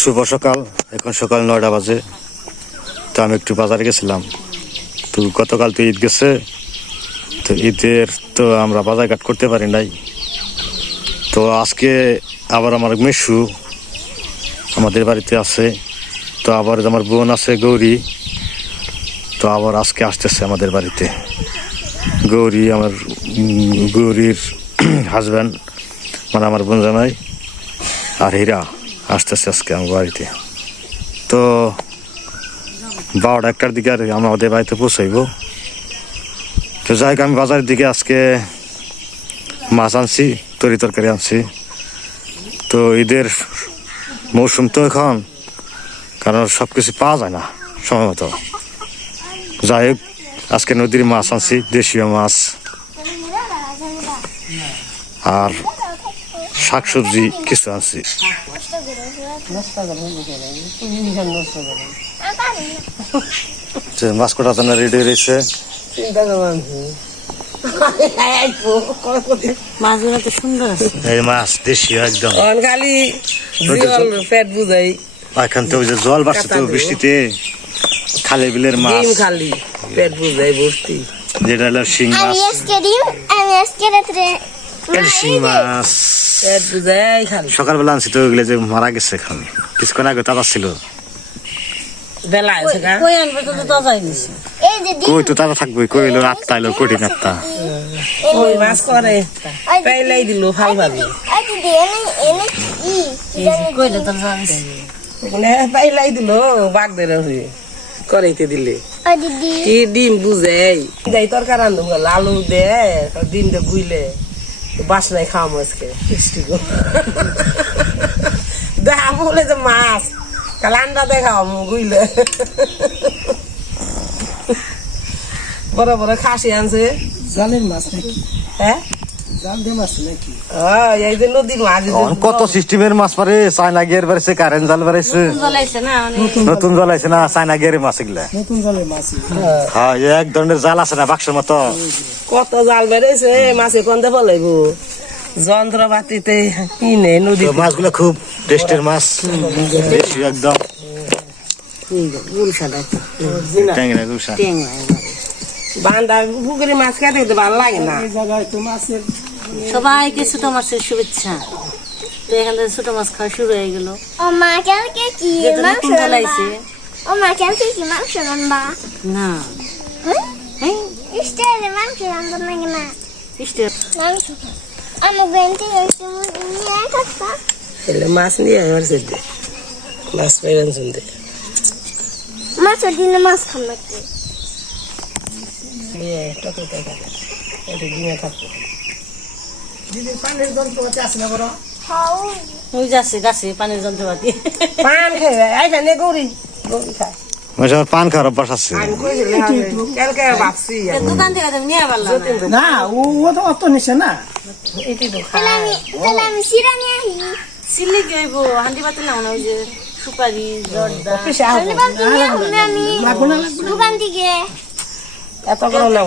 শুভ সকাল। এখন সকাল নয়টা বাজে। তো আমি একটু বাজারে গেছিলাম। তো গতকাল তো ঈদ গেছে। তো ঈদের তো আমরা বাজার ঘাট করতে পারি নাই। তো আজকে আবার আমার মেশু আমাদের বাড়িতে আছে। তো আবার আমার বোন আছে গৌরী, তো আবার আজকে আসতেছে আমাদের বাড়িতে। গৌরী আমার গৌরীর হাজব্যান্ড মানে আমার বোন জামাই আর হীরা। আসতেছে আজকে আমার বাড়িতে। তো বারোটা একটার দিকে আর আমরা ওদের বাড়িতে পৌঁছাইব। তো যাই হোক, আমি বাজারের দিকে আজকে মাছ আনছি, তরি তরকারি আনছি। তো ঈদের মৌসুম তো এখন, কারণ সব কিছু পাওয়া যায় না সময় মতো। যাই হোক, আজকে নদীর মাছ আনছি, দেশীয় মাছ। আর শাকসবজি কিছু আনছি। মাছ জন্য রেডি রয়েছে চিন্তা করলাম মাছগুলো তো সুন্দর আছে। এই মাছ দেশীয় একদম। খালি জল পেট বুঝাই। এখান থেকে ওই যে জল বাড়ছে তো বৃষ্টিতে খালে বিলের মাছ। খালি পেট বুঝাই ভর্তি যেটা হলো শিং মাছ। আমি আজকে রাত্রে শিং মাছ। সকালবেলা আনছি তো ওগুলো যে মারা গেছে এখন কিছুক্ষণ আগে তাজা ছিল। কই তো তাজা কই? এলো কঠিন মাছ করে? দিল ভালো ভাবি পাইলাই দিল বাঘ ধরে হয়ে। করাইতে দিলে। ওই দিদি। কি ডিম বুঝাই যাই তরকার আনলাম আলু দে ডিম দে বুইলে। বাসনায় খাওয়াম আজকে। মিষ্টি দেখা বলে যে মাছ। কাল আন্ডা দেখাও বুইলে বড় বড় খাসি আনছে। জালের মাছ নাকি? হ্যাঁ? হ্যাঁ, কত সিস্টেমের মাছ পারে? চায়না গিয়ার বাড়ছে কারেন্ট জাল মানে নতুন জাল। আছে না চায়না গিয়ারের মাছ এগুলা। হ্যাঁ এক ধরনের জাল আছে না বাক্সের মতো? কত জাল বেড়েছে মাছে কন্দে ফলাইব? যন্ত্রপাতিতে কিনে নদী মাছগুলো খুব টেস্টের মাছ একদম। ট্যাংরা গুসা টেংরা বান্দা পুকুরে মাছ খেতে খেতে ভালো লাগে না। এই জায়গায় তো মাছের সবাইকে ছোট মাছের শুভেচ্ছা। তো এখান থেকে ছোট মাছ খাওয়া শুরু হয়ে গেল। ও মা কালকে কি মাংস জ্বলাইছে। রান্না? ও মা কালকে কি মাংস রান্না? না। হ্যাঁ হ্যাঁ ইস্টারে মাংস রান্না নাকি না? ইষ্টে মাংস আমি গেন্টি নিয়ে মাছ নিয়ে আমার সেদ্ধে মাছ শুনতে। মাছের দিনে মাছ খাম নাকি? নিয়ে টকে টকে এটা ডিমে থাকব দিদির পানির যন্ত্রপাতি আছে না বড়? ওই যাচ্ছে গাছে পানির যন্ত্রপাতি। পান গৌরী। গৌরী খাওয়ার অভ্যাস আছে। থেকে না ও তো অত নিছে না। কি হইব? হান্ডি না যে সুপারি জর্দা। দোকান থেকে। এত করে না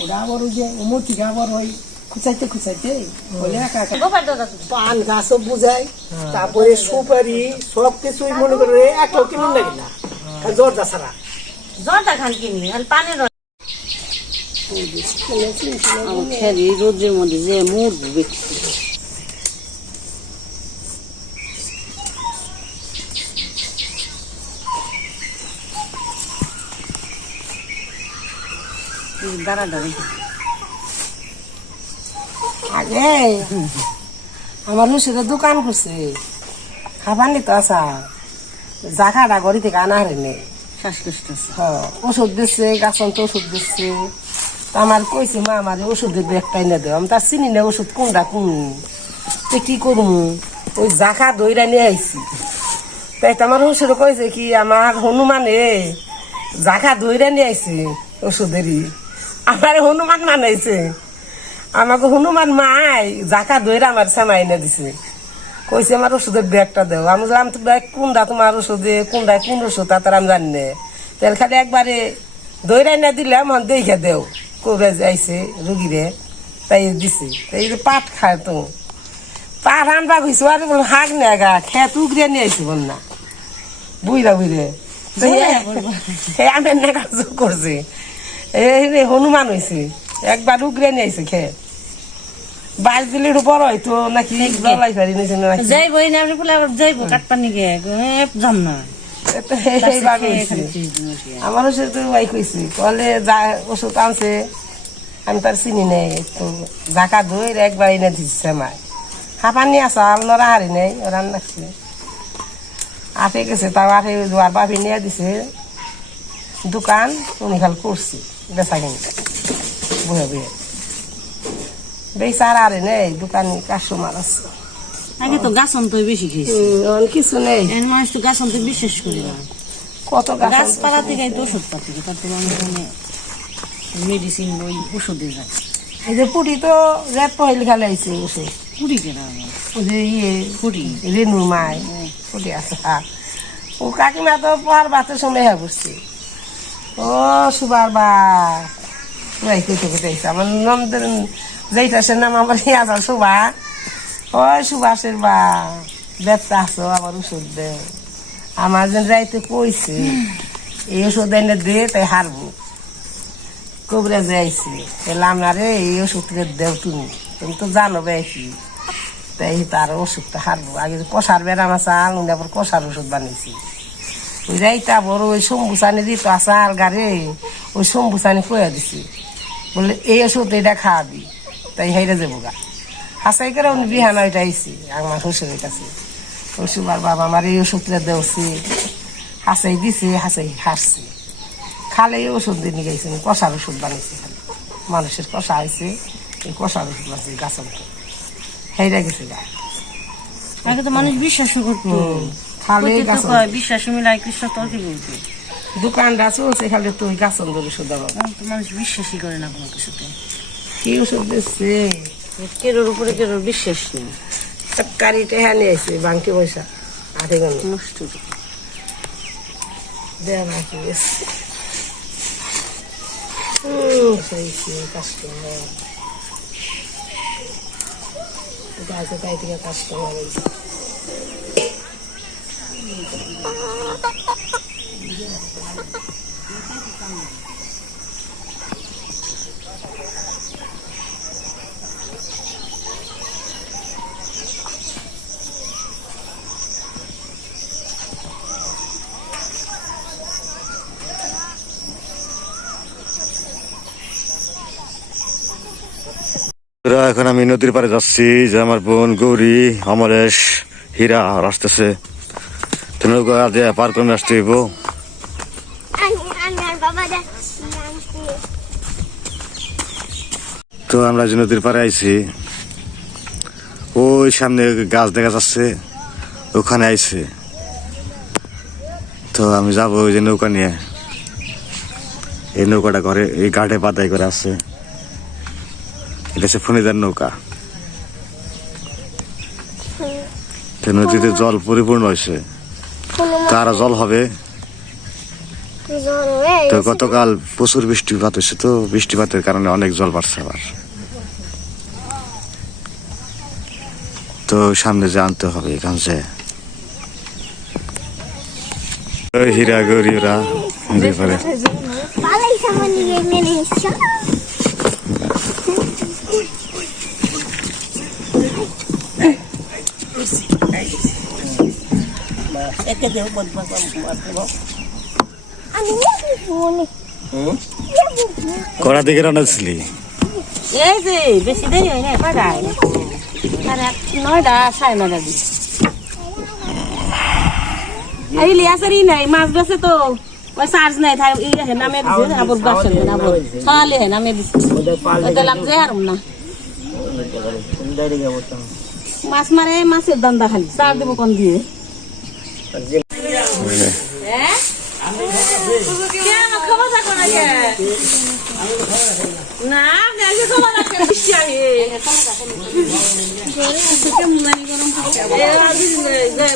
ওরা আবার ওই যে উমর থেকে আবার ওই খুচাইতে খুচাইতে বলে একা একা পান গাছও বুঝাই তারপরে সুপারি সব কিছুই মনে করে একটাও কিনুন লাগে না? জর্দা ছাড়া। জর্দা খান কিনি আর পানির খেলি রোদ্রের মধ্যে যে মুড় দেখছি দাঁড়া দাঁড়া আগে? আমার হুসের দোকান করছে খাবার নিতে আসা। জাকাটা গড়ি থেকে আনা হারে শ্বাসকষ্ট আছে। ওষুধ দিচ্ছে গাছন তো ওষুধ দিচ্ছে আমার কইছে মা আমার ওষুধের ব্যাগটাই না দেও। আমি তার চিনি না ওষুধ কোনটা কোন? তো কি করব? ওই জাখা দইরা নিয়ে আইছি। তাই তো আমার হুসের কইছে কি আমার হনুমানে জাখা দইরা নিয়ে আইছে ওষুধেরই। আমার হনুমান মানাইছে আমাকে হনুমান মাই জাকা দইরা আমার সামাই এনে দিছে। কইছে আমার ওষুধের ব্যাগটা দেও। আমি বললাম তো ব্যাগ কোনটা তোমার ওষুধে? কোনটা কোন ওষুধ? তা তার আমি জানি না। তাহলে খালি একবারে দইরা এনে দিলাম হন দেখে দেও কবে আইছে রুগীরে? তাই দিছে। তাই যে পাট খায় তো। পা রান্না কইছো আর বল হাক না গা খেত উগরে নিয়ে আইছি বল না। বুইরে এই আমি না। করছি। এই রে হনুমান হয়েছে একবার উগরে নিয়ে আইছে খেত বাইশ দিলে বড় হয়তো নাকি জলাই ফারি নিয়েছে নাকি। যাইব এই বলে আবার যাইব কাটপানি গে যাম না। আমারও সে তো কইছি বলে যা ওষুধ আনছে আমি তার চিনি নেই তো জাকা ধুই একবার এনে দিচ্ছে আমার হাঁপানি আছে আল নরা হারি নেই ওরা রাখছে আটে গেছে তাও আটে দুয়ার বাপি নিয়ে দিছে। দোকান উনি খাল করছি। বেচা কিনি বহে বহে বেচা আর আরে নেই দোকান কাস্টমার আছে আগে তো গাছন তো বেশি খেয়েছি হুম, এখন কিছু নেই এর মানুষ তো গাছন তো বিশ্বাস করি না কত গাছ গাছপালা থেকে তো ওষুধ পাতি তার তো মানুষ মেডিসিন ওই ওষুধে যায় এই যে পুটি তো রেট পহিল খালে আইছে ওষুধ কেনা ওই যে ইয়ে কুড়ি রেনু মাই ফুটে আছে। ও কাকিমা তো পর বাতের সময় হয়ে ও সুবার বা তুই কইতে কইতে আমার নাম আমার ইয়াজ সুবা ওই সুবাসের বা ব্যবসা আছো আবার ওষুধ। দে আমার যেন রাইতে কইছে, এই ওষুধ এনে দে, তাই হারবো। কবরে যাইছি। এলাম না রে, এই ওষুধকে দেও তুমি। তুমি তো জানো বেশি। তাই তার ওষুধটা হারবো। আগে কষার বেড়াম আছে, আলু আবার কষার ওষুধ বানিয়েছি। ওই রাইতা বড় ওই সম্বুসানি দিত আসার গাড়ি ওই সম্বুসানি কয়ে দিছি। বলে এই ওষুধ এটা খাওয়াবি তাই হাইরে যাব গা। হাসাই করে উনি বিহানা ওইটা আইসি আমার শ্বশুরের কাছে। সুবার বাবা আমার এই ওষুধটা দেওছি হাসাই দিছে হাসাই হাসছি খালে এই ওষুধ দিয়ে নিয়ে গেছে কষার ওষুধ বানিয়েছি খালি। মানুষের কষা হয়েছে এই কষার ওষুধ বানিয়েছে গাছের হেরে গেছে গা। আগে তো মানুষ বিশ্বাসও করতো। খালে কইতে গাছ কয় মিলাই কৃষ্ণ বলতো দোকানটা চলছে খালি তুই গাছন ধরে মানুষ বিশ্বাসই করে না কোনো কিছুতে। কি ওষুধ দিচ্ছে? কেরোর উপরে কেরোর বিশ্বাস নেই। কারিটা হ্যাঁ নিয়ে আসছে বাংকি পয়সা। আধে গেল নষ্ট দেয়া বাকি গেছে হুম সেই সেই কাস্টমার গাছে তাই থেকে কাস্টমার হয়েছে। এখন আমি নদীর পাড়ে যাচ্ছি যে আমার বোন গৌরী অমরেশ হীরা আর আসতেছে। নৌকা দিয়ে পার করে আসতে হইব তো আমরা যে নদীর পাড়ে আইছি ওই সামনে গাছ দেখা যাচ্ছে ওখানে আইছে। তো আমি যাব ওই যে নৌকা নিয়ে। এই নৌকাটা করে এই ঘাটে পাতাই করে আছে। এটা হচ্ছে ফণিদার নৌকা। তো নদীতে জল পরিপূর্ণ হয়েছে। কোনো তো আরও জল হবে তো গতকাল প্রচুর বৃষ্টিপাত হয়েছে তো বৃষ্টিপাতের কারণে অনেক জল বাড়ছে আবার। তো সামনে যে আনতে হবে এখান যে। হীরা গৌরী সামান নিয়ে মেনে? নিচ্ছ আমি কড়া দিকে রান্না এই যে বেশি দেরি হয় না পাড়ায় আর নয়টা সাড়ে নয়টা দিন এই লিয়াসারি নাই মাছ বেছে তো। ওই চার্জ নাই থাই এই হে নামে দিছে আবার বাসন না আবার ছালে হে নামে দিছে। ওই দিলাম যে হারুম না। মাছ মারে মাছের দান্দা খালি চার দেবো কোন দিয়ে?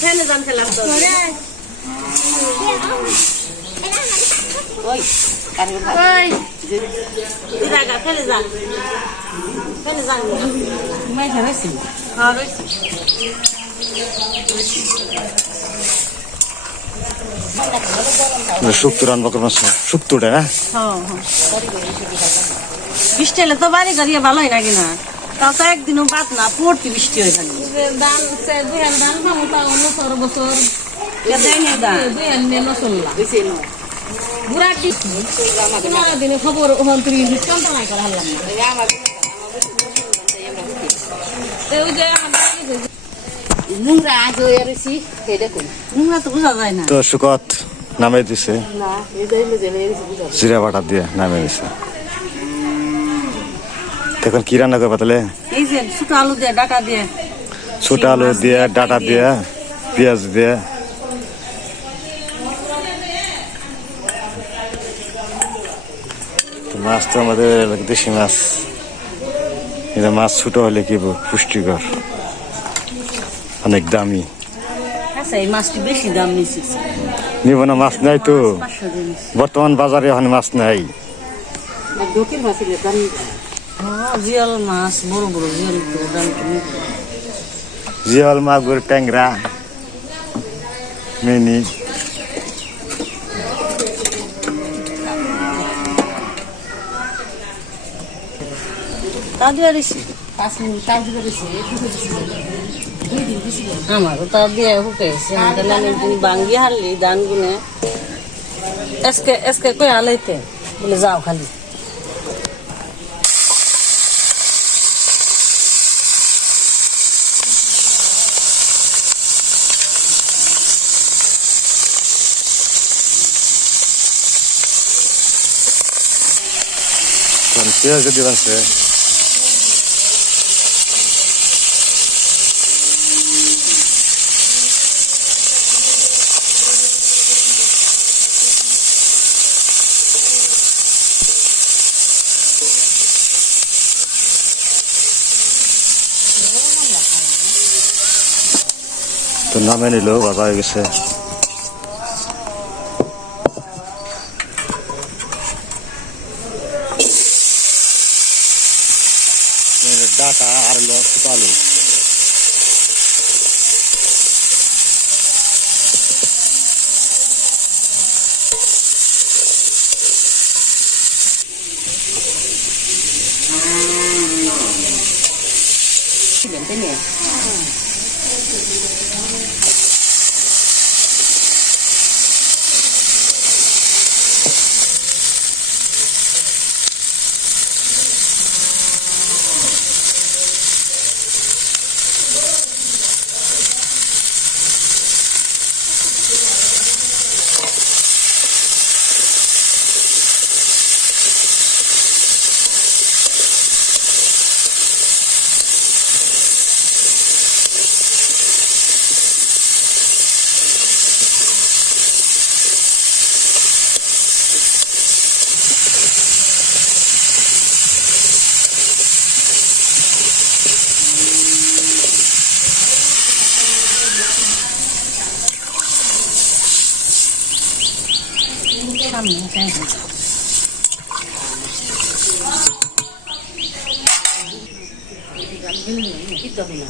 ফেলে যান খেলাম তো। ওই। ফেলে যা ফেলে যা মাইছে রয়েছে হ্যাঁ শুক্তো রান্না করব শুক্তোটা না? হ্যাঁ হ্যাঁ। বৃষ্টি হলে তো বাড়ি গাড়িয়ে ভালোই লাগে না? তাও তো একদিনও বাদ না পড়তি বৃষ্টি হয়ে থাকে। খবর হন নোংরা আজ হয়ে রয়েছি এই দেখুন নোংরা তো বোঝা যায় না। তো সুকত নামে দিছে। জিরা বাটা দিয়ে নামে দিছে। তখন কি রান্না করবা তাহলে? এই যে ছোট আলু দিয়ে ডাটা দিয়ে ছোট আলু দিয়ে ডাটা দিয়ে। পেঁয়াজ দিয়ে। মাছ তো আমাদের দেশি মাছ। এটা মাছ ছোট হলে কি পুষ্টিকর? অনেক দামি। আচ্ছা এই মাছটি বেশি দাম নিচ্ছে নিব না মাছ নাই তো। বর্তমান বাজারে এখন মাছ নাই। হ্যাঁ জিয়াল মাছ বড় জিয়াল জিয়াল মাগুর ট্যাংরা মিনি। দিয়ে পাঁচ মিনিট কাজ করেছে আমারও তা দিয়ে হুকেছে আমাদের নানি দিন বাঙ্গি হারলি দান গুনে এসকে এসকে কই হালাইতে বলে যাও খালি পেঁয়াজ দিবেন সে তো নামে নিল বাবা হয়ে গেছে। ডাটা আর 참 괜찮습니다. 이따구나.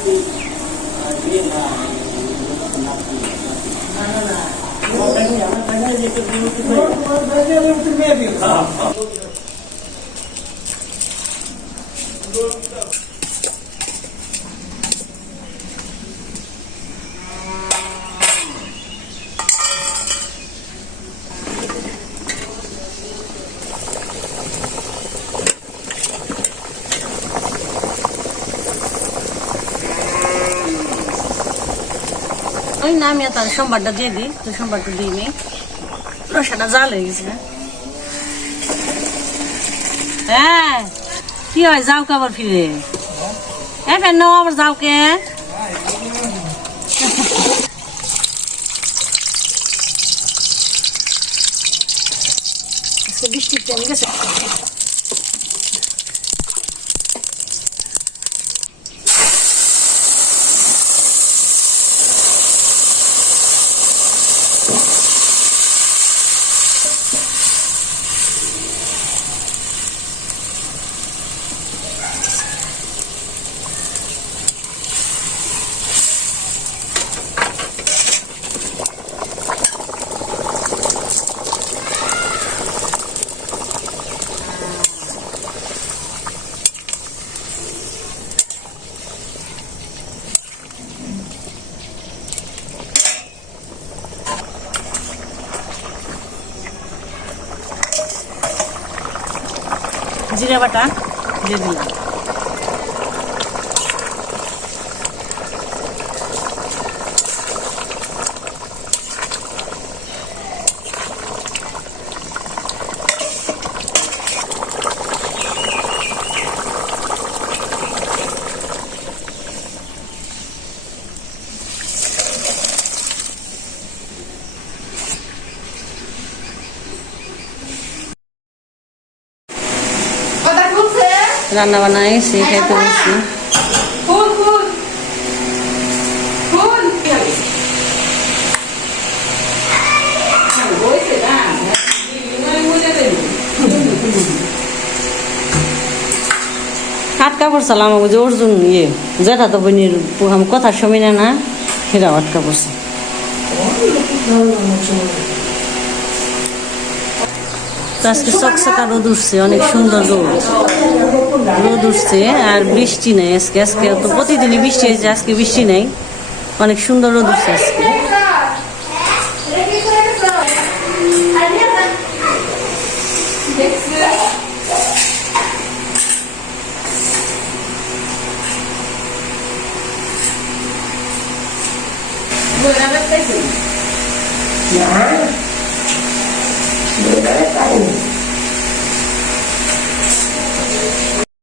ছোট আলু ওই না, আমি তার সোমবারটা দিয়ে দিই। তো সোমবারটা দিই নি রসাটা জাল হয়ে গেছে। হ্যাঁ কি হয়, যাও কে আবার ফিরে? হ্যাঁ নাও আবার যাও কে? জিরা বাটা দিয়ে দিলাম। রান্না বান্না এসে খাইতে বসছি আটকা পড়ছিলাম যে অর্জুন ইয়ে যেটা তো বোনের আমি কথা শুনি না না সেটাও আটকা পড়ছে তো আজকে চকচকা রোদ উঠছে অনেক সুন্দর রোদ। রোদ উঠছে আর বৃষ্টি নেই আজকে। আজকে তো প্রতিদিনই বৃষ্টি হয়েছে আজকে বৃষ্টি নেই। অনেক সুন্দর রোদ উঠছে আজকে। না